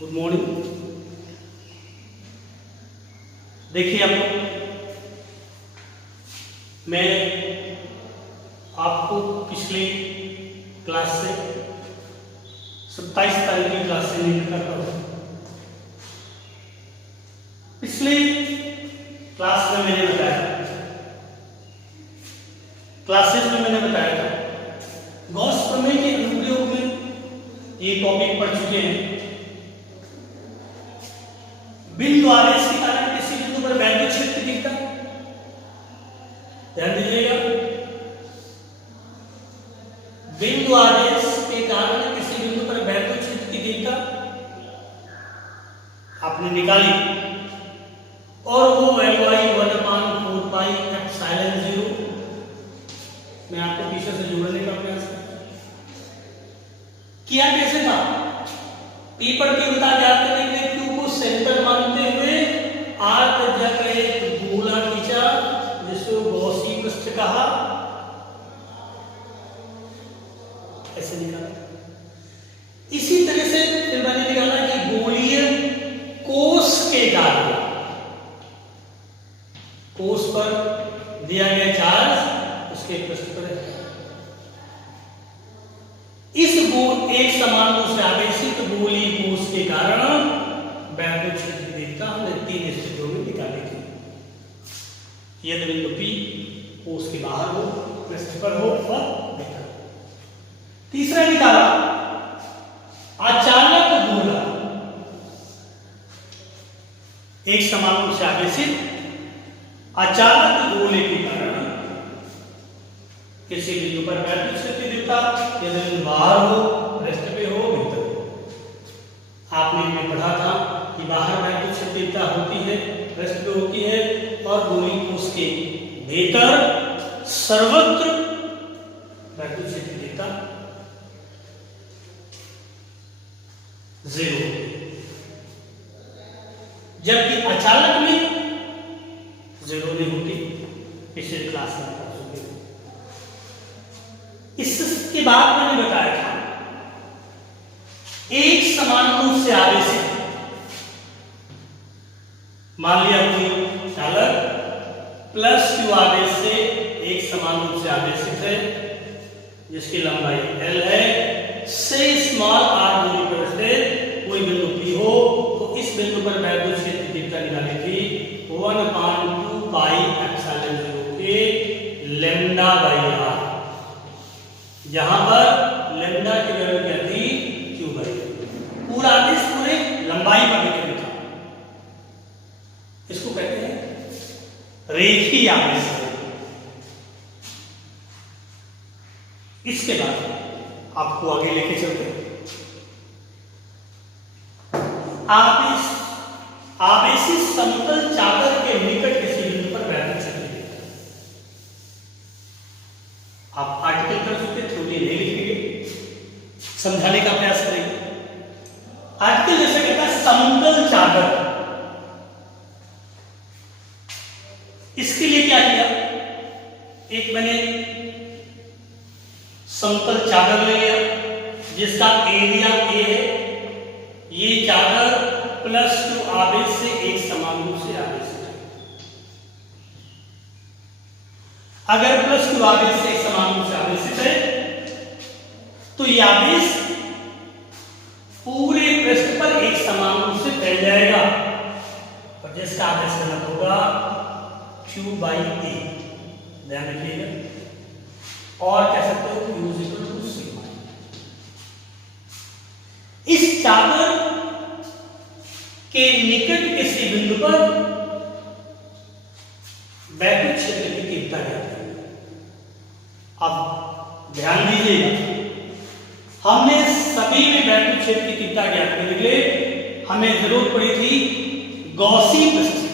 Good morning. देखिए आप लोग, मैं आपको पिछली क्लास से 27 तारीख की क्लास से लिंक करता हूँ। पिछली क्लास में मैंने बताया था गॉस प्रमेय के अनुप्रयोग में ये टॉपिक पढ़ चुके हैं। बिंदु आवेश के कारण किसी बिंदु पर वैद्युत क्षेत्र दिखता है, ध्यान दीजिएगा। बिंदु आवेश के कारण किसी बिंदु पर वैद्युत क्षेत्र की दिखता आपने निकाली और वो वैल्यू आई 1/4πε0। मैं आपको पीछे से जोड़ने का प्रयास किया। कैसे था? पी पर तीव्रता ज्ञात करने के लिए क्यू को सेंटर मानते हुए आर त्रिज्या का एक गोला खींचा जिसको गॉसी पृष्ठ कहा, ऐसे निकाला। इसी तरह से फिर मैंने निकाला कि गोलीय कोष के कारण कोष पर दिया गया चार्ज उसके पृष्ठ पर है। इस एक समान रूप से आवेशित गोलीय कोष के कारण वैद्युत क्षेत्र की दिखता हमने 3 स्थितियों में निकाली थी। यदि बिंदु P कोष के बाहर हो, पृष्ठ पर हो और भीतर हो। तीसरा निकाला अचालक गोला, एक समान रूप से आवेशित अचालक गोले के कारण किसी बिंदु पर वैद्युत क्षेत्र दिखता, यदि बिंदु बाहर हो, पृष्ठ पे हो, भीतर हो। आपने इनमें पढ़ा था कि बाहर वैद्युत क्षेत्र होती है, पृष्ठ पे होती है और गोलीय कोष के भीतर सर्वत्र वैद्युत क्षेत्र दिखता 0, जबकि अचालक में 0 नहीं होती। पिछले क्लास में इसके बाद मैंने बताया था एक समान रूप से आवेशित, मान लिया कोई चालक प्लस क्यू आवेश से एक समान रूप से आवेशित है जिसकी लंबाई L है, से स्मॉल r दूरी पर स्थित कोई बिंदु P हो तो इस बिंदु पर वैद्युत क्षेत्र की दिशा निकाली थी 1/2πε0 के λ/r। यहां पर लैम्डा की वैल्यू क्या थी? Q/. पूरा आवेश पूरे लंबाई पर वितरित था। इसको कहते हैं रेखीय आवेश। इसके बाद आपको आगे लेके चलते हैं। आवेशित समतल चादर के निकट किसी बिंदु पर वैद्युत क्षेत्र। आप आर्टिकल कर चुके, थ्योरी नहीं लिखेंगे, समझाने का प्रयास करेंगे। आर्टिकल जैसे कहता है समतल चादर, इसके लिए क्या किया? एक मैंने समतल चादर ले लिया जिसका एरिया A है। ये चादर प्लस टू आवेश से एक समान रूप से आवेशित है। अगर प्लस टू आवेश से एक समान रूप से आवेशित है तो यह आवेश पूरे पृष्ठ पर एक समान रूप से फैल जाएगा और जिसका आवेश घनत्व होगा Q/A। ध्यान रखिएगा। और कह सकते हो Q = सिग्मा। इस चादर के निकट किसी बिंदु पर वैद्युत क्षेत्र की तीव्रता ज्ञात करनी। अब ध्यान दीजिएगा, हमने सभी में वैद्युत क्षेत्र की तीव्रता ज्ञात करने के लिए हमें जरूरत पड़ी थी गॉसी पृष्ठ की।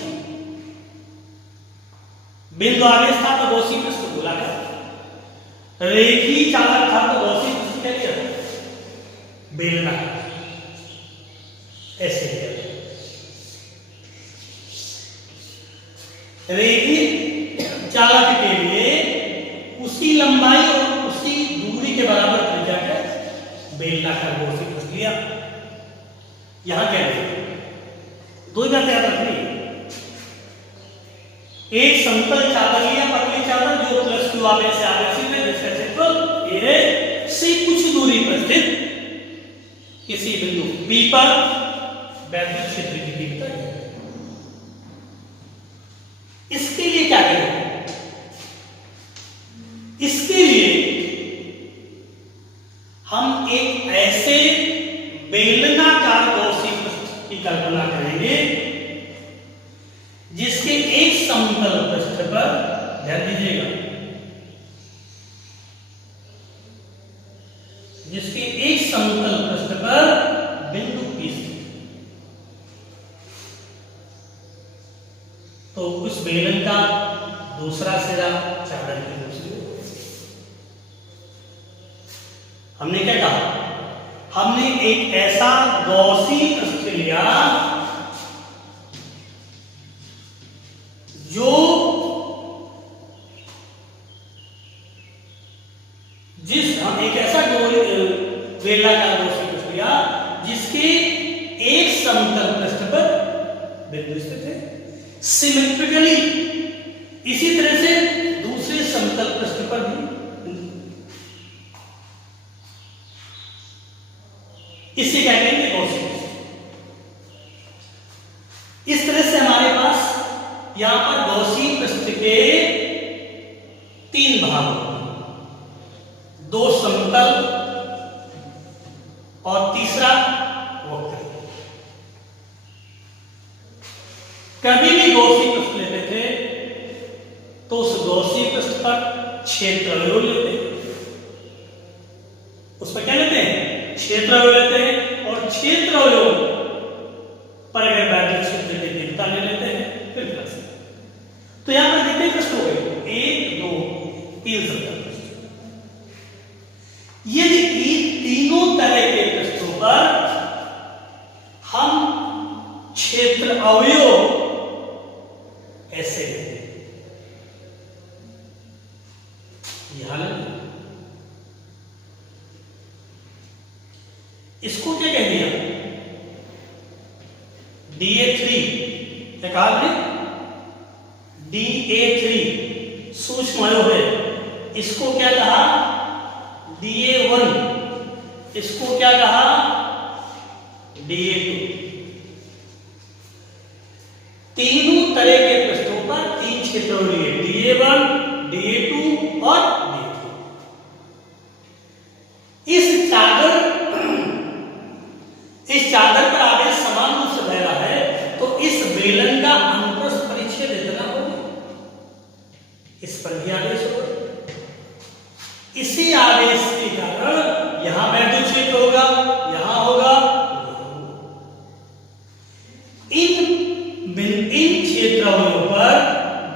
बिंदु आवेश था तो गॉसी पृष्ठ बोला गया, रेखीय चालक था तो गॉसी पृष्ठ क्या किया? बेलना। ऐसे रेखीय चालक के लिए उसी लंबाई और उसी दूरी के बराबर त्रिज्या का बेलनाकार गॉसी पृष्ठ लिया। यहां क्या बात याद रखनी, एक समतल चादर या पतली चादर जो प्लस क्यू आवेश से आवेशित है, जिसका क्षेत्रफल ए है, से कुछ दूरी पर स्थित किसी बिंदु P पर वैद्युत क्षेत्र की तीव्रता है। इसके लिए क्या करें? इसके लिए हम एक ऐसे बेलनाकार गॉसियन पृष्ठ की कल्पना करेंगे जिसके एक समतल पृष्ठ पर, ध्यान दीजिएगा, जिसके एक समतल पृष्ठ पर बिंदु P स्थित, तो उस बेलन का दूसरा सिरा चादर की दूसरी ओर। हमने क्या कहा? हमने एक ऐसा गॉसी पृष्ठ लिया जो हम एक ऐसा बेलनाकार गॉसी पृष्ठ लिया जिसके एक समतल पृष्ठ पर बिंदु स्थित है। सिमेट्रिकली इसी तरह से दूसरे समतल पृष्ठ पर भी, इसे क्या कहेंगे? गॉसी पृष्ठ। इस तरह से हमारे पास यहां पर गॉसी पृष्ठ के तीन भाग होंगे, दो समतल और तीसरा वक्र। कभी भी गॉसी पृष्ठ लेते थे तो उस गॉसी पृष्ठ पर क्षेत्र अवयव लेते हैं, उस पर क्या लेते हैं? क्षेत्र अवयव लेते हैं, और क्षेत्र अवयव पर अगर वैद्युत क्षेत्र की तीव्रता ले लेते हैं फिर प्लस। तो यहां पर कितने पृष्ठ हो गए? 1 2 3 समतल पृष्ठ। यदि इन तीनों तरह के पृष्ठों पर हम क्षेत्र अवयव ऐसे लेते हैं, यहां इसको क्या कह दिया? DA3 क्या कहा आपने? DA3 सूक्ष्म अवयव है। इसको क्या कहा? DA1। इसको क्या कहा? DA2। तीनों तरह के पृष्ठों पर तीन क्षेत्र लिए, DA1, DA2 और DA3। इस चादर पर आवेश समान रूप से बह रहा है, तो इस बेलन का अनुप्रस्थ परिच्छेद इतना होगा, इस पर भी आवेश होगा। इसी आवेश के कारण यहां वैद्युत क्षेत्र होगा, यहां होगा। इन क्षेत्र पर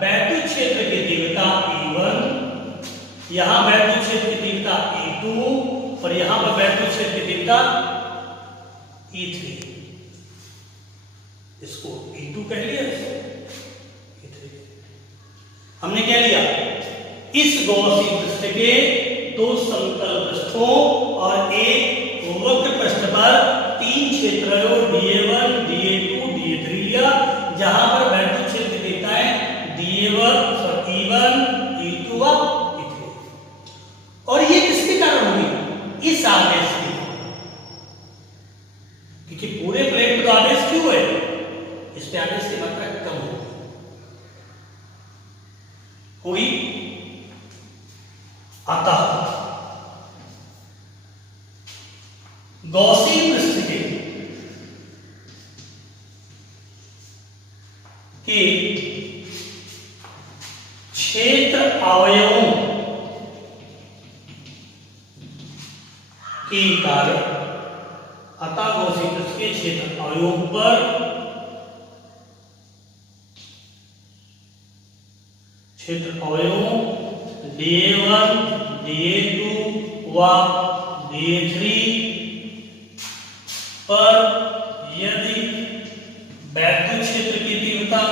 वैद्युत क्षेत्र की तीव्रता E1, यहां वैद्युत क्षेत्र की तीव्रता E2 और यहां पर वैद्युत क्षेत्र की तीव्रता E3। इसको E2 कह लिया, E3। हमने क्या लिया? इस गॉसी पृष्ठ के दो समतल पृष्ठों और एक वक्र पृष्ठ पर तीन क्षेत्र DA1, DA2, DA3 लिया, जहां पर वैद्युत क्षेत्र की तीव्रताएं DA1, E1, E2 और E3। और ये किसके कारण हुई? इस आवेश की, क्योंकि पूरे प्लेट में तो आवेश क्यों है? इस पे आवेश की मात्रा कम होगी। अतः गॉसी पृष्ठ के क्षेत्र अवयवों के कारण, अतः गॉसी पृष्ठ के क्षेत्र अवयवों पर क्षेत्र अवयवों DA1, DA2 व DA3 पर यदि वैद्युत क्षेत्र की तीव्रता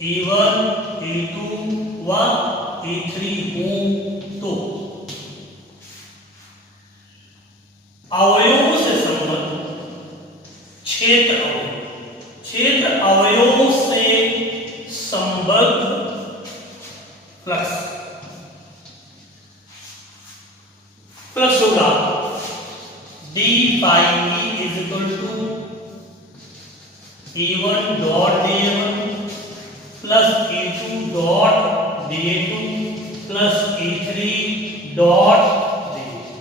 E1, E2 व E3 हो तो अवयवों से संबंधित क्षेत्र अवयव प्लस होगा d phi E is equal to E1 dot DA1 plus E2 dot DA2 plus E3 dot DA2।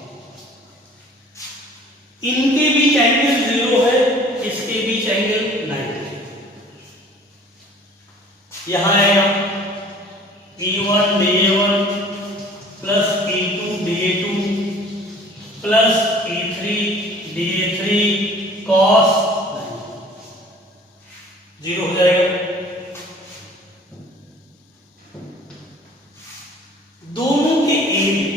इनके बीच एंगल 0 है, इसके बीच एंगल 90 है। यहां आएगा E1 DA1 plus E2 DA2 plus E3 DA3 cos 0 हो जाएगा। दोनों के एरिया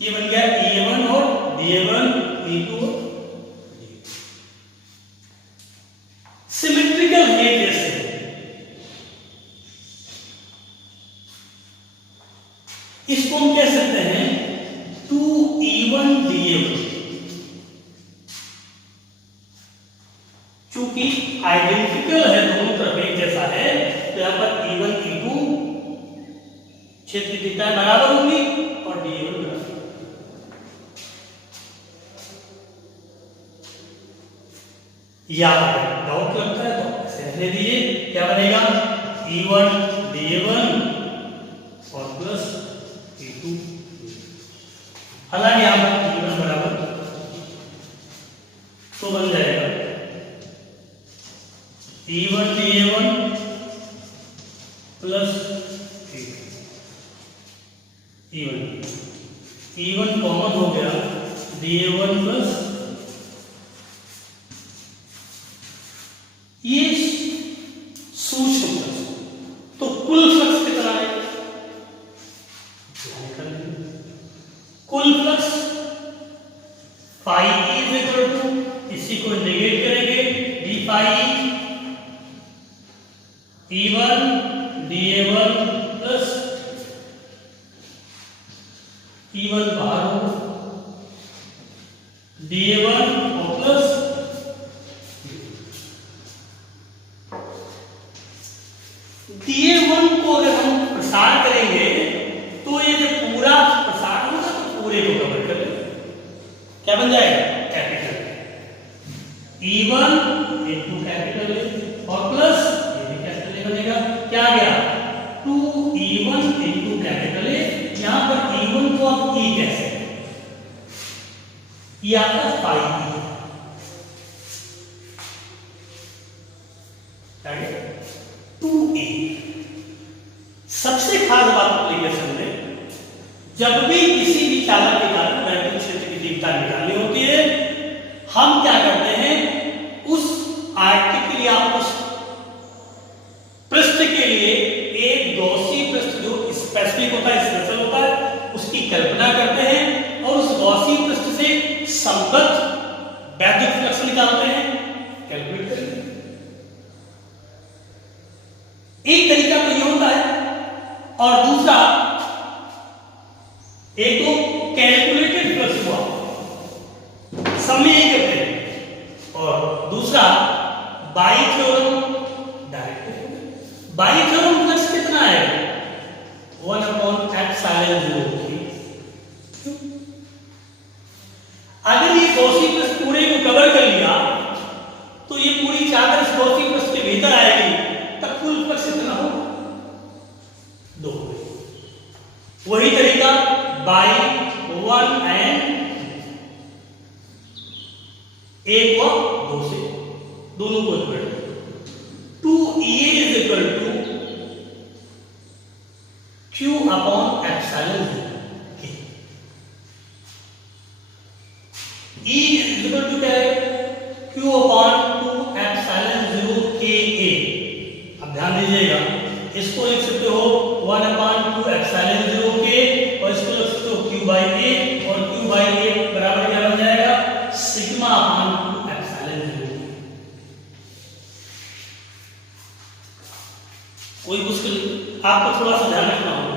ये बन गया A1 और DA1 E2 और सिमेट्रिकल है। जैसे इसको हम कह सकते हैं 2E1 DA1। चूंकि आइडेंटिकल है, दोनों तरफ एक जैसा है, तो यहां पर E1 E2 क्षेत्र की दिशाएं बराबर होंगी और DA1 बराबर। या डाउट लगता है तो ऐसे रहने दीजिए। क्या बनेगा E1 DA1 और प्लस E2। हालांकि यहां पर E1 बराबर तो बन जाएगा E1 DA1 plus E1 common हो गया DA1 प्लस ये सूक्ष्म फ्लक्स, तो कुल फ्लक्स कितना है? कुल flux phi is equal to, इसी को नेगेट करेंगे, D phi E1 DA1 plus E1 बाहर हो DA1 और प्लस DA1 को अगर हम प्रसार करेंगे तो ये जो पूरा प्रसार होगा तो पूरे को कवर कर लेगा। क्या बन जाएगा? कैपिटल E1 इनटू कैपिटल और प्लस बनेगा क्या आ गया 2E1 इनटू कैपिटल ए। यहां पर E1 को आप E कैसे, ये आपका फाई E है 2E। सबसे खास बात एप्लीकेशन में जब भी किसी भी चालक के कारण वैद्युत क्षेत्र की तीव्रता निकालनी होती है, हम क्या करते हैं, उस आर्टिकल या उस पृष्ठ के लिए एक गॉसी पृष्ठ जो स्पेसिफिक होता है, स्पेशल होता है, उसकी कल्पना करते हैं और उस गॉसी पृष्ठ से संबद्ध वैद्युत फ्लक्स निकालते हैं, कैलकुलेट करते हैं। एक तरीका तो ये होता है और दूसरा एक तो कैलकुलेटेड फ्लक्स हुआ समय ही करते हैं और दूसरा by theorem direct. By theorem flux कितना है 1/ε0। अगर ये गॉसी पृष्ठ पूरे को कवर कर लिया तो ये पूरी चादर इस गॉसी पृष्ठ के भीतर आएगी, तब कुल फ्लक्स कितना हो 2। वही तरीका बाई 1 एंड 1 व 2 से दोनों को equal 2E is equal to Q upon epsilon 0 E is equal to क्या है Q upon 2 epsilon 0 KA। अब ध्यान दीजिएगा, इसको लिख सकते हो 1 upon 2 epsilon 0 K और इसको लिख सकते हो Q by A और Q by A बराबर क्या बन जाएगा सिग्मा upon 2 epsilon 0। कोई मुश्किल आपको थोड़ा सा ध्यान रखना होगा।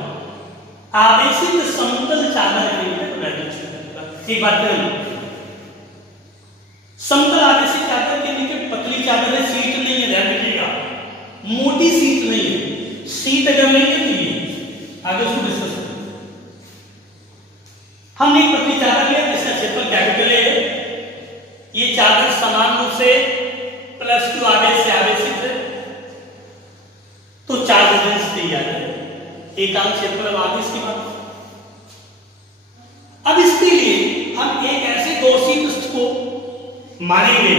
आवेशित समतल चादर के लिए एक बात करें, समतल आवेशित चादर के निकट पतली चादर है, सीट नहीं है, ध्यान रखिएगा, मोटी सीट नहीं है। सीट अगर नहीं है तो ये आगे उसको डिस्कस करें। हम एक पतली चादर ले जिसका क्षेत्रफल कैपिटल ए है। ये चादर समान रूप से +2 आवेश से आवेशित है, तो चार्ज डेंसिटी याद है एकांक क्षेत्रफल आवेश की बात। अब इसके लिए हम एक ऐसे गॉसियन पृष्ठ को मानेंगे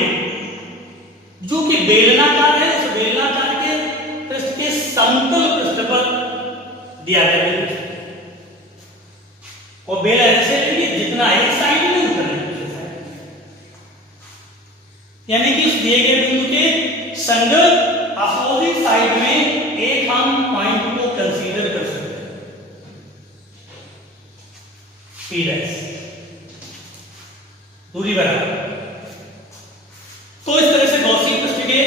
जो कि बेलनाकार है। उस बेलनाकार के पृष्ठ के समतल पृष्ठ पर दिया गया और बेल ऐसे लेंगे जितना एक साइड में उतना दूसरी साइड, यानी कि इस दिए गए बिंदु के संगत अपोजिट साइड में एक हम पॉइंट को कंसीडर कर सकते हैं P डैश, दूरी बराबर। तो इस तरह से गॉसियन पृष्ठ के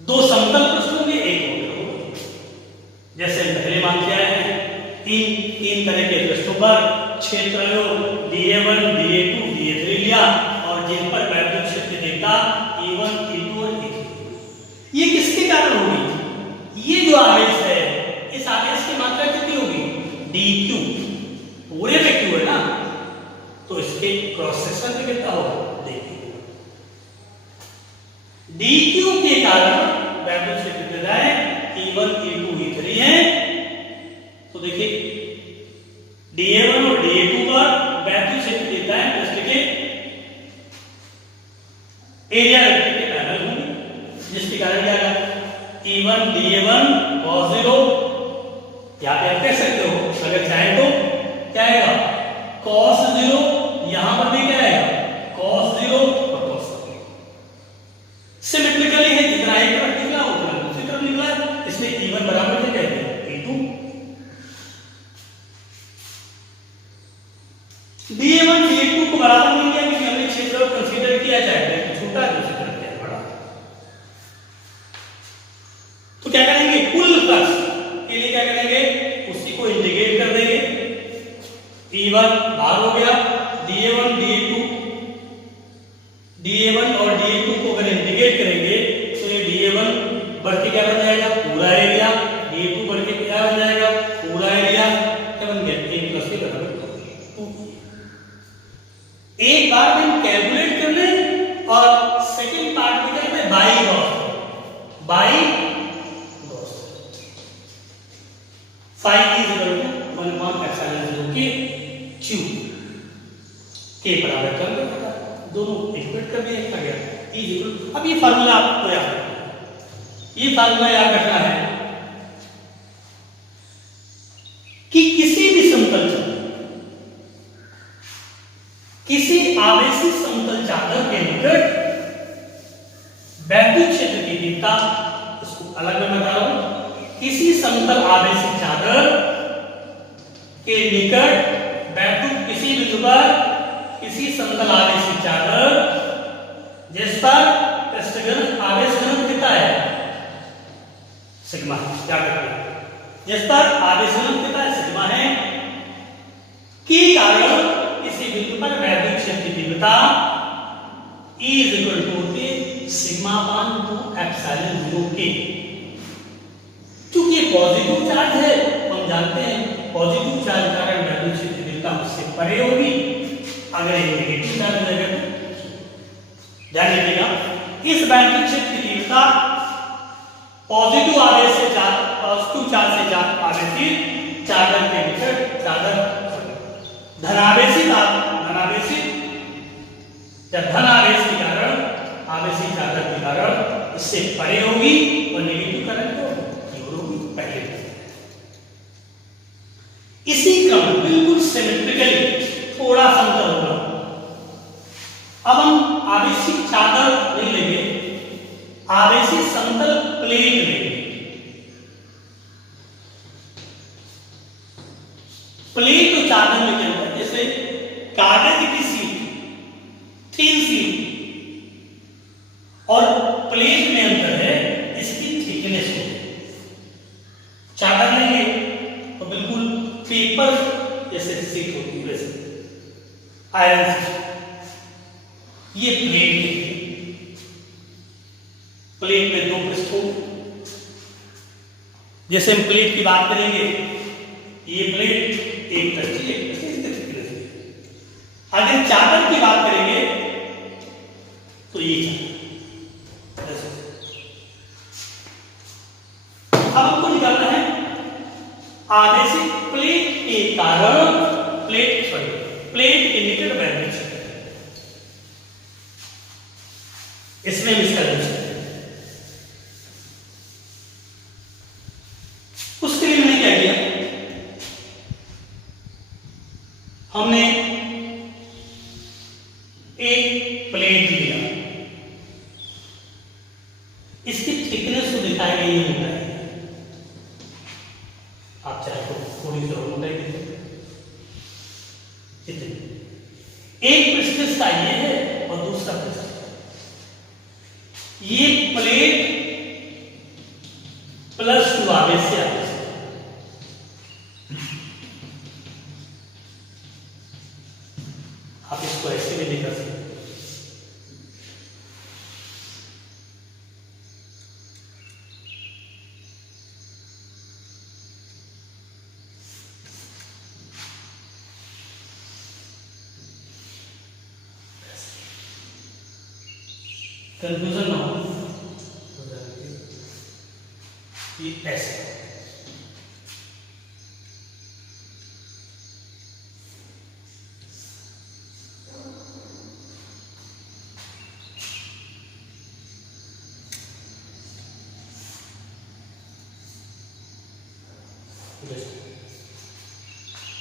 दो समतल पृष्ठ होंगे, एक होगा। जैसे हम पहले मान के आए हैं तीन तरह के पृष्ठों पर क्षेत्रयोग dA1, dA2, dA3 लिया और जिन पर वैद्युत क्षेत्र देखा E1, E2 और E3। ये किसके कारण होगी? ये जो आवेश है इस आवेश की मात्रा कितनी होगी? dQ, पूरे पे Q है ना, तो इसके क्रॉस सेक्शन में कितना होगा? dQ के कारण वैद्युत क्षेत्र कितना है? E1, E2, E3 है। तो देखिए dA1 और dA2 पर वैद्युत क्षेत्र देता है पृष्ठ के एरिया वेक्टर के पैरेलल होंगे, जिसके कारण क्या है E1 dA1 cos 0, यहां पे आप कह सकते हो अगर चाहे तो क्या आएगा cos 0, यहां पर भी क्या आएगा cos 0 और cos 0। सिमेट्रिकली है, जितना एक तरफ निकला उतना दूसरी तरफ निकला, इसलिए E1 बराबर से कहते हैं E2। dA1 dA2 को बराबर नहीं किया क्योंकि हमने क्षेत्र को कंसीडर किया जाए छोटा है, दूसरी तरफ क्या बड़ा। तो क्या करेंगे? कुल फ्लक्स के लिए क्या करेंगे? उसी को इंटीग्रेट कर देंगे। E1 बाहर हो गया, dA1 dA1 और dA2 को अगर इंटीग्रेट करेंगे तो ये dA1 बढ़ के क्या बन जाएगा? पूरा एरिया। dA2 बढ़ के क्या बन जाएगा? पूरा एरिया। क्या बन गया? 1 + के बराबर 2। एक बार में हम कैलकुलेट कर लें और सेकंड पार्ट में क्या है? By Gauss phi is equal to 1/epsilon 0 Q के बराबर कर देगा, दोनों इक्वेट कर दिए आ गया। अब ये फार्मूला आपको याद रखना है, ये फार्मूला याद रखना है कि किसी भी समतल चादर, किसी आवेशित समतल चादर के निकट वैद्युत क्षेत्र की तीव्रता, इसको अलग में बता रहा हूं, किसी समतल आवेशित चादर के निकट वैद्युत किसी बिंदु पर किसी समतल आवेशित चादर जिस पर पृष्ठगत आवेश घनत्व कितना है? सिग्मा। क्या करते हैं? जिस पर आवेश घनत्व कितना है? सिग्मा है, के कारण किसी बिंदु पर वैद्युत क्षेत्र की तीव्रता E = होती है σ/2 ε0 K। क्योंकि ये पॉजिटिव चार्ज है, हम जानते हैं पॉजिटिव चार्ज के कारण वैद्युत क्षेत्र की तीव्रता उससे परे होगी। अगर ये नेगेटिव चार्ज रहेगा तो ध्यान रखिएगा, इस वैद्युत क्षेत्र की तीव्रता पॉजिटिव आवेश से पॉजिटिव चार्ज से आवेशित चादर के निकट धनावेशित या धन आवेश के कारण आवेशित चादर के कारण इससे परे होगी और नेगेटिव करंट को दूर होगी। पहले इसी क्रम बिल्कुल सिमेट्रिकली थोड़ा समतल होगा। अब हम आवेशित चादर नहीं लेंगे, आवेशित समतल प्लेट लेंगे। प्लेट तो चादर में क्या होता है? जैसे कागज की सीट, थिन सीट और प्लेट में अंतर है इसकी थिकनेस में। चादर लेंगे तो बिल्कुल पेपर जैसे सीट होती है वैसे आयरन सीट। ये प्लेट है, प्लेट में 2 पृष्ठ होंगे। जैसे हम प्लेट की बात करेंगे, ये प्लेट एक पृष्ठ इसके थिकनेस भी। अगर चादर की बात करेंगे तो ये चादर, अब हमको निकालना है आवेशित प्लेट के कारण प्लेट के निकट वैद्युत क्षेत्र, इसमें हम इसका यूज करें। उसके लिए मैंने क्या किया, हमने एक प्लेट लिया, इसकी थिकनेस को दिखाई गई नहीं होता है, आप चाहे तो थोड़ी सी और मोटाई दीजिए, इतनी। एक पृष्ठ इसका ये है और दूसरा पृष्ठ, ये प्लेट प्लस 2 आवेश से आवेश, आप इसको ऐसे भी लिख सकते हैं। कंफ्यूजन ना हो, ये ऐसे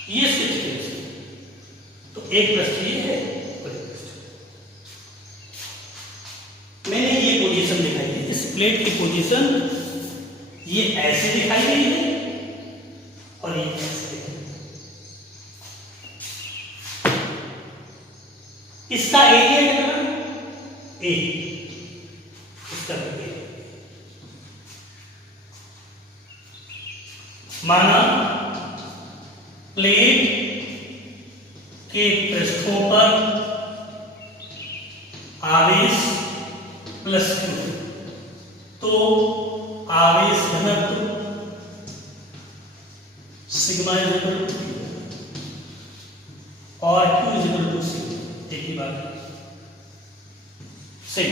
ये स्विच के, तो एक पृष्ठ ये है और एक पृष्ठ, मैंने ये पोजीशन दिखाई है, इस प्लेट की पोजीशन ये ऐसे दिखाई गई है और ये ऐसे दिखाई, इसका एरिया कितना, ए, इसका ए, माना प्लेट के पृष्ठों पर आवेश प्लस Q, तो आवेश घनत्व सिग्मा इक्वल टू और Q इक्वल टू सी, एक ही बात सही।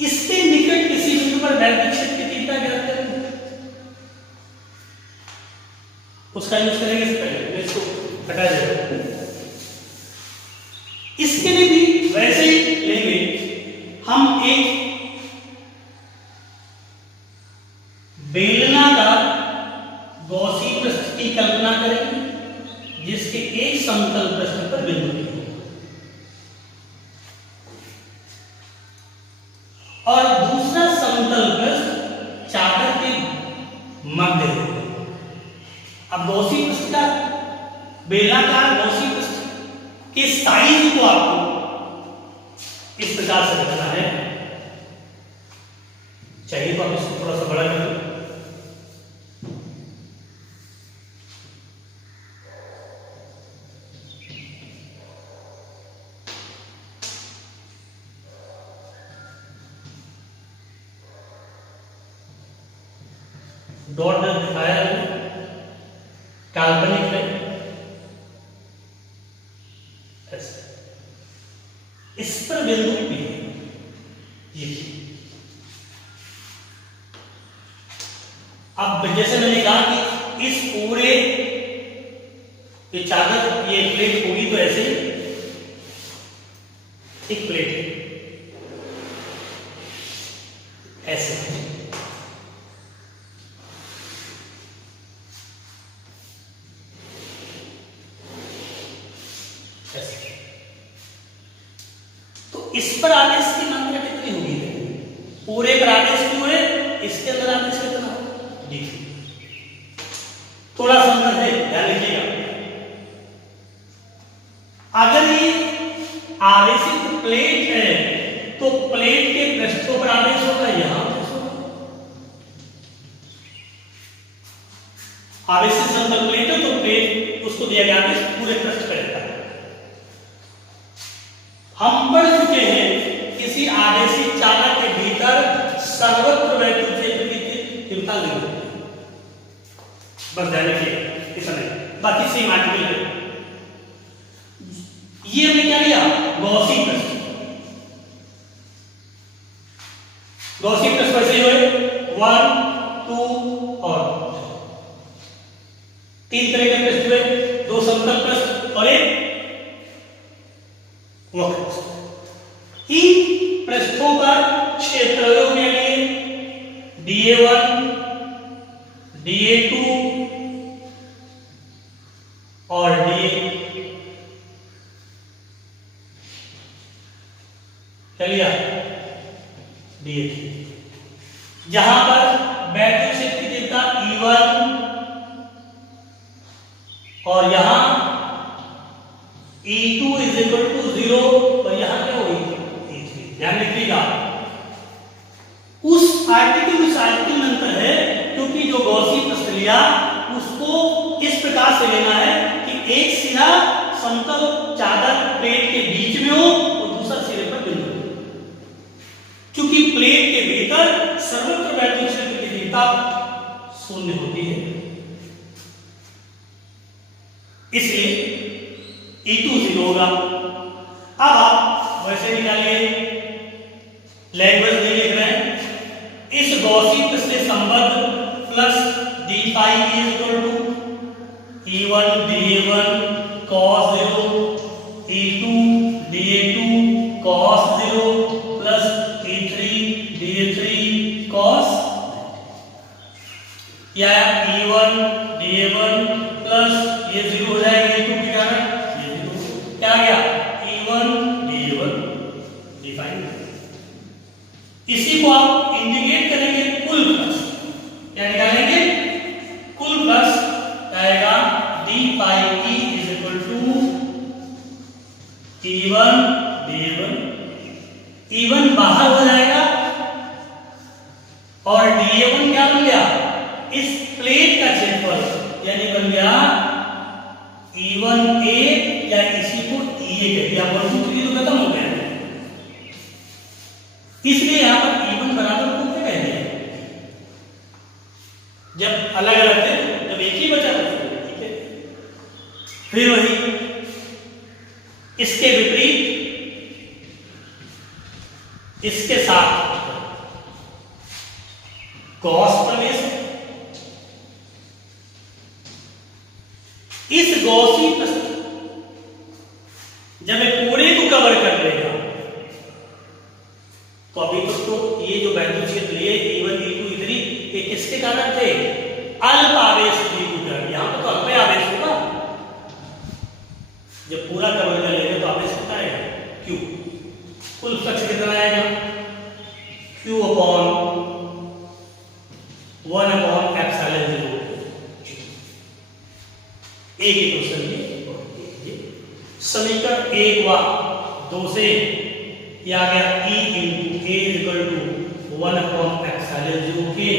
इसके निकट किसी बिंदु पर वैद्युत क्षेत्र की तीव्रता ज्ञात करें, उसका यूज करेंगे। इससे पहले इसको हटा देगा, इसके लिए भी वैसे ही लेंगे हम, एक बेलनाकार गॉसी पृष्ठ की कल्पना करेंगे जिसके एक समतल पृष्ठ पर बिंदु हो और दूसरा समतल पृष्ठ चादर के मध्य हो। अब गॉसी पृष्ठ का, बेलनाकार गॉसी पृष्ठ के साइज को आपको इस प्रकार से रखना है, चाहिए तो आप इसको थोड़ा सा बड़ा कर लो, डॉट दिखाया है काल्पनिक है, इस पर बिंदु P ये। अब जैसे मैंने कहा कि इस पूरे ये चादर, ये प्लेट होगी तो ऐसे एक प्लेट है, ऐसे इस पर आदेश की मात्रा कितनी होगी, पूरे पर आदेश क्यों है, इसके अंदर आदेश कितना होगा डी। थोड़ा संबंध है, ध्यान रखिएगा। अगर ये आवेशित प्लेट है तो प्लेट के पृष्ठों पर आदेश होगा, यहां आवेशित समतल प्लेट है तो प्लेट, उसको दिया गया आदेश पूरे पृष्ठ पर रहता है। हम पढ़ चुके हैं किसी आवेशित चालक के भीतर सर्वत्र वैद्युत क्षेत्र की तीव्रता नहीं होती, बस ध्यान रखिए इतना ही, बाकी सेम आर्टिकल है। ये हमने क्या लिया, गॉसी पृष्ठ। गॉसी पृष्ठ वैसे जो है 1 2 और 3 तरह के पृष्ठ हुए, 2 समतल पृष्ठ और एक वक्र पृष्ठ। इन पृष्ठों पर क्षेत्रफलों के लिए dA1 dA2 और dA3, जहां पर बैटरी क्षेत्र की तीव्रता E1 और यहां E2 इज इक्वल टू 0 और यहां क्या होगी E3। ध्यान रखिएगा, उस आर्टिकल में अंतर है, क्योंकि जो गॉसी पृष्ठ लिया उसको इस प्रकार से लेना है कि एक सिरा समतल चादर प्लेट के बीच में हो और दूसरा सिरे पर बिंदु हो, क्योंकि प्लेट के भीतर सर्वत्र बैटरी क्षेत्र की तीव्रता 0 होती है, इसलिए E2 0 होगा। अब आप वैसे निकालिए, लैंग्वेज नहीं लिख रहे हैं, इस गॉसी पृष्ठ से संबद्ध plus d phi is equal to E1 dA1 cos 0 E2 dA2 cos 0 plus E3 dA3 cos, या E1 dA1 प्लस ये 0 हो जाएगा E2 के कारण, ये 0 क्या आ गया E1 dA1 d phi। इसी को आप इंटीग्रेट करेंगे कुल प्लस, क्या निकालेंगे कुल प्लस आएगा d pi e is equal to E1 dA1, E1 बाहर हो जाएगा और dA1 क्या बन गया, इस प्लेट का क्षेत्रफल, यानी बन गया E1a, या इसी को EA कह दिया, 1 2 3 तो खत्म हो गया, इसलिए यहां पर E1 बराबर को क्या कह दिया, जब अलग अलग थे जब एक ही बचा था, ठीक है। फिर वही इसके विपरीत इसके साथ cos प्रवेश, इस गॉसी पृष्ठ जब पूरे को कवर कर लेगा तो अभी तक तो ये जो बैटरी क्षेत्र लिए E1 E2 E3 ये किसके कारण थे, अल्प आवेश बिंदु कारण, यहां पर तो अल्प आवेश होगा, जब पूरा कवर कर लेगा तो आवेश कितना आएगा Q, कुल फ्लक्स कितना आएगा Q अपॉन 1 अपॉन एप्सिलॉन 0। एक ही क्वेश्चन ये समीकरण 1 व 2 से ये आ गया E into A equal to 1 upon epsilon 0 के,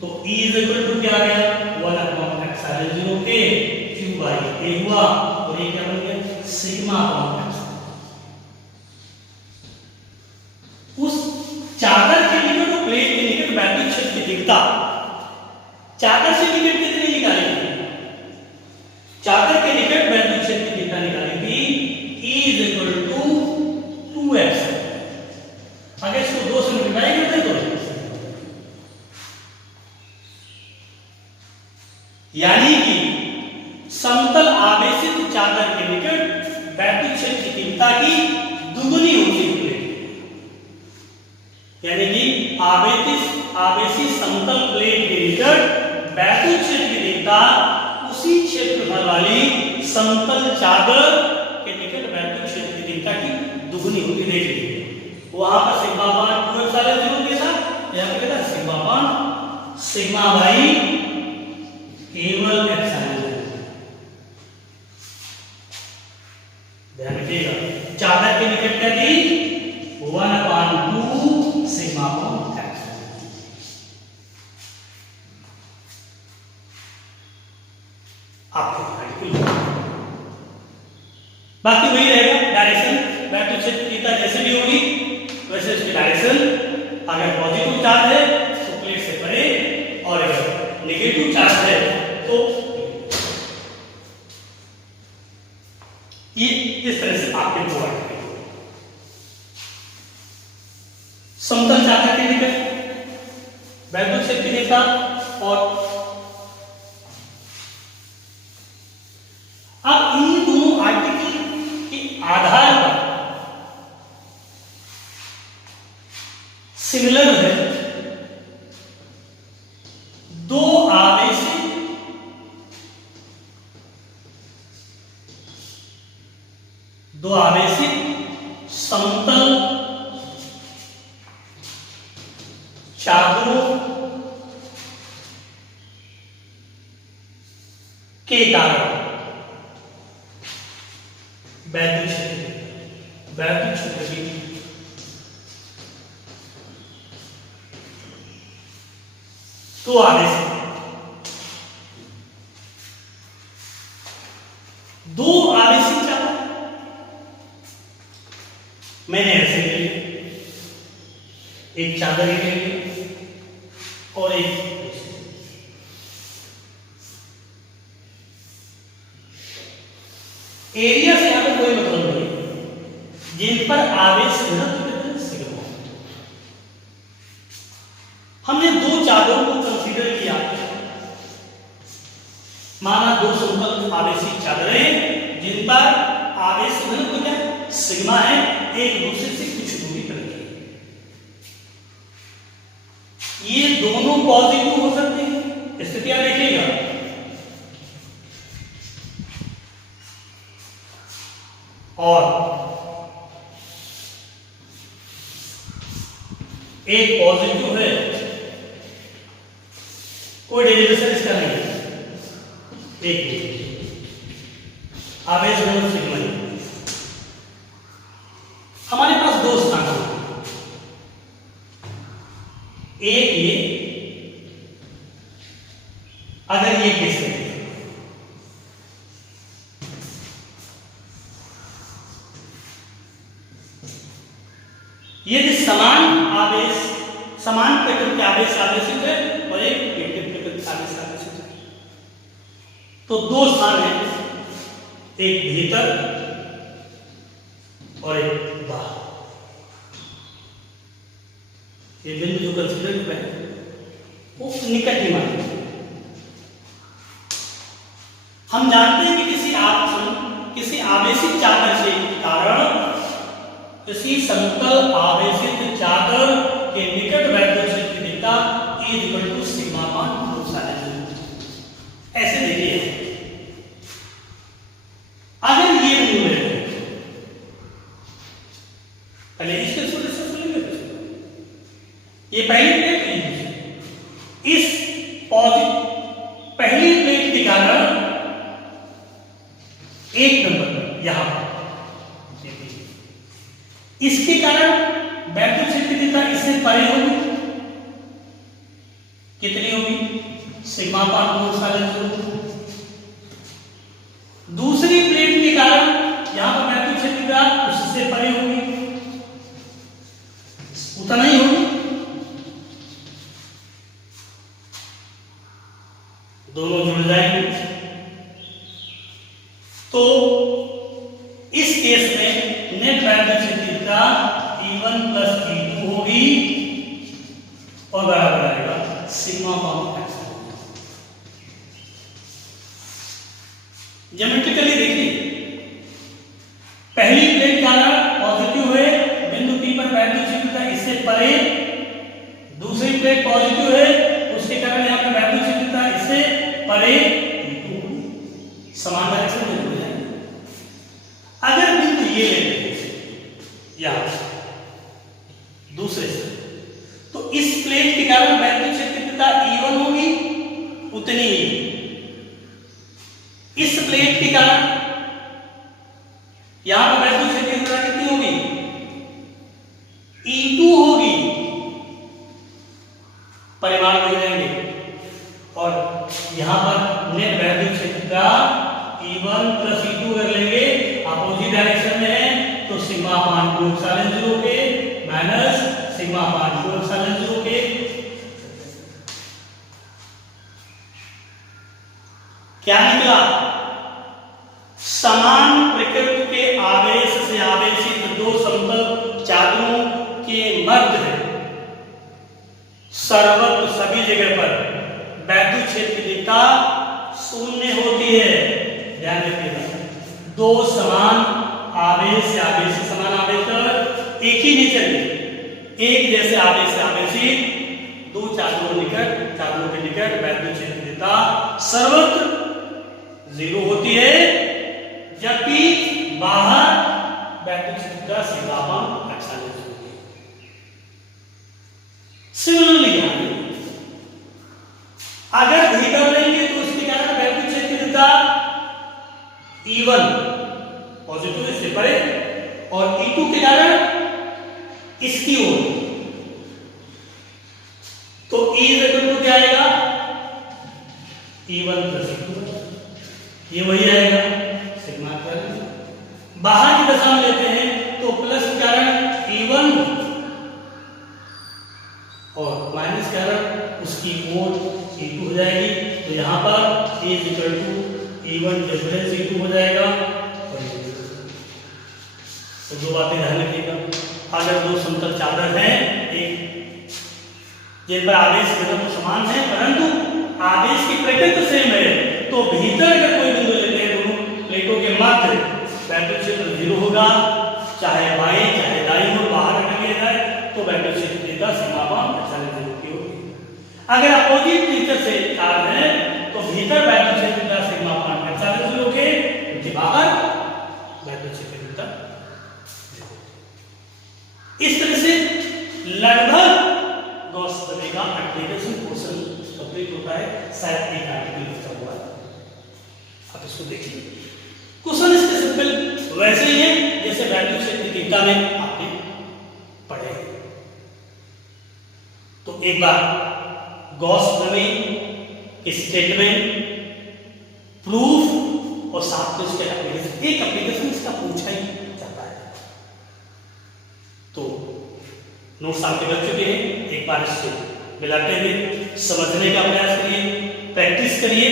तो E इज इक्वल टू क्या आ गया 1 अपॉन एप्सिलॉन 0 के Q बाई A हुआ, और ये क्या बन गया सिग्मा अपॉन एप्सिलॉन। उस चादर के निकट और प्लेट के निकट बैटरी क्षेत्र की तीव्रता, चादर से निकट कितनी निकालेंगे, चादर के निकट बैटरी क्षेत्र की तीव्रता निकालेंगे E is equal to 2x। अगर इसको 2 से मल्टीप्लाई करते तो यानी कि समतल आवेशित चादर के निकट बैटरी क्षेत्र की तीव्रता की दुगुनी होती है, यानी कि आवेशित समतल प्लेट के निकट बैटरी क्षेत्र की तीव्रता उसी क्षेत्रफल वाली समतल चादर के निकट बैटरी क्षेत्र की तीव्रता की दुगुनी होगी। देख लीजिए वहां पर सिग्मा बान 2 एप्सिलॉन 0 के साथ, यहां पे क्या सिग्मा बान सिग्मा बाई केवल एप्सिलॉन 0। ध्यान रखिएगा चादर के निकट क्या थी 1/2 सिग्मा बान एप्सिलॉन। आपको बाकी वही रहेगा डायरेक्शन, बैटरी क्षेत्र की तीव्रता जैसे भी होगी वैसे इसकी डायरेक्शन, अगर पॉजिटिव चार्ज है तो प्लेट से परे और अगर नेगेटिव चार्ज है तो ये इस तरह से आपके प्रोवाइड करेंगे। समतल चालक के निकट वैद्युत क्षेत्र देता और अब इन दोनों आर्टिकल के आधार पर सिमिलर है दो आवेशित समतल चादरों के कारण वैद्युत क्षेत्र की दो आवेशित चादर मैंने ऐसे ले एक चादर ले ली और एक एरिया से यहां पर कोई मतलब नहीं, जिन पर आवेश सिग्मा। हमने दो चादरों को कंसीडर किया, माना दो समतल आवेशित चादरें जिन पर आवेश घनत्व क्या सिग्मा है, एक दूसरे से कुछ दूरी पर रखी। ये दोनों पॉजिटिव हो सकते हैं, स्थितियां देखिएगा। और एक पॉजिटिव है, कोई डेरिवेशन इसका नहीं है, एक आवेश घनत्व सिग्मा है। हमारे पास दो स्थान हैं, एक ये, अगर ये केस है यदि समान प्रकृति के आवेश आवेशित है और एक विपरीत प्रकृति के आवेश आवेशित है, तो दो स्थान हैं, एक भीतर और एक बाहर। ये बिंदु जो कंसीडर किया है वो निकट ही माने। हम जानते हैं कि किसी आवेशित चादर से कारण किसी समतल आवेशित चादर के निकट वैद्युत क्षेत्र दिखता E सिग्मा मान ऐसे देखिए। अगर ये बिंदु है, पहले इसके सूत्र से सुनिए, ये पहली प्लेट है, इस पहली प्लेट के कारण एक नंबर यहां पर, इसके कारण वैद्युत क्षेत्र दिशा इससे परे होगी, कितनी होगी सिग्मा पान दूसरी प्लेट के कारण यहां पर वैद्युत क्षेत्र दिशा उससे परे होगी, उतना ही होगी, दोनों जुड़ जाएंगे। तो इस केस में नेट वैद्युत क्षेत्रता E1 प्लस E2 होगी और बराबर आएगा सिग्मा पावर एक्स। ज्योमेट्रिकली देखिए, पहली प्लेट का पॉजिटिव है, बिंदु P पर वैद्युत क्षेत्रता इससे परे, दूसरी प्लेट पॉजिटिव है, उसके कारण यहां पर वैद्युत क्षेत्रता इससे परे, समान डायरेक्शन में हो जाएंगे। अगर बिंदु ये लेते या दूसरे से, तो इस प्लेट के कारण वैद्युत क्षेत्रता E1 होगी उतनी ही, इस प्लेट के कारण यहां पर वैद्युत क्षेत्रता कितनी होगी E2 होगी, परिमाण मिल जाएंगे और यहां पर नेट वैद्युत क्षेत्रता E1 प्लस E2 कर लेंगे, अपोजिट डायरेक्शन में है तो सिग्मा अपान 2 एप्सिलॉन 0 के माइनस सिग्मा अपान 2 एप्सिलॉन 0 के क्या निकला? समान प्रकृति के आवेश से आवेशित दो समतल चादरों के मध्य सर्वत्र सभी जगह पर वैद्युत क्षेत्र की दिशा शून्य होती है। ध्यान रखिएगा, दो समान आवेश से आवेशित, समान आवेश एक ही नहीं चलिए, एक जैसे आवेश से आवेशित दो चादरों के निकट वैद्युत क्षेत्र की दिशा सर्वत्र 0 होती है, जबकि बाहर वैद्युत क्षेत्र का सीधापन अक्षांश होती है। सिमिलरली अगर भीतर लेंगे तो उसके कारण वैद्युत क्षेत्र की दिशा E1 पॉजिटिव इससे परे और E2 के कारण इसकी ओर, तो E इक्वल क्या आएगा? E1 प्लस E2, ये वही आएगा सिग्मा कर। बाहर की दिशा में लेते हैं तो प्लस के कारण E1 और माइनस के कारण उसकी ओर E2 हो जाएगी। तो यहां पर A equal to E1 difference E2 हो जाएगा। तो दो बातें ध्यान रखिएगा, अगर दो समतल चादर हैं एक जिन पर आवेश घनत्व तो समान है परंतु आवेश की प्रकृति सेम है, तो भीतर अगर कोई बिंदु लेते हैं दोनों प्लेटों के मध्य वैद्युत क्षेत्र 0 होगा, चाहे बाएं चाहे दाईं ओर बाहर निकल जाए तो वैद्युत क्षेत्र का समापन अक्षांश 0 की होगी। अगर अपोजिट नेचर से चार्ज है तो भीतर वैद्युत क्षेत्र का समापन अक्षांश 0 के, क्योंकि बाहर वैद्युत क्षेत्र का। इस तरह से लगभग गॉस का एप्लीकेशन पोर्शन कंप्लीट होता है। शायद एक आर्टिकल लिखा हुआ है, आप इसको देखिए। क्वेश्चन इसके सिंपल वैसे ही है जैसे वैद्युत क्षेत्र की तीव्रता में आपने पढ़े। तो एक बार गॉस प्रमेय, स्टेटमेंट, प्रूफ और साथ में उसके एप्लीकेशन, एक एप्लीकेशन इसका पूछा ही जाता है। तो नोट्स आपके बच चुके हैं, एक बार इसको मिलाते हुए समझने का प्रयास करिए, प्रैक्टिस करिए।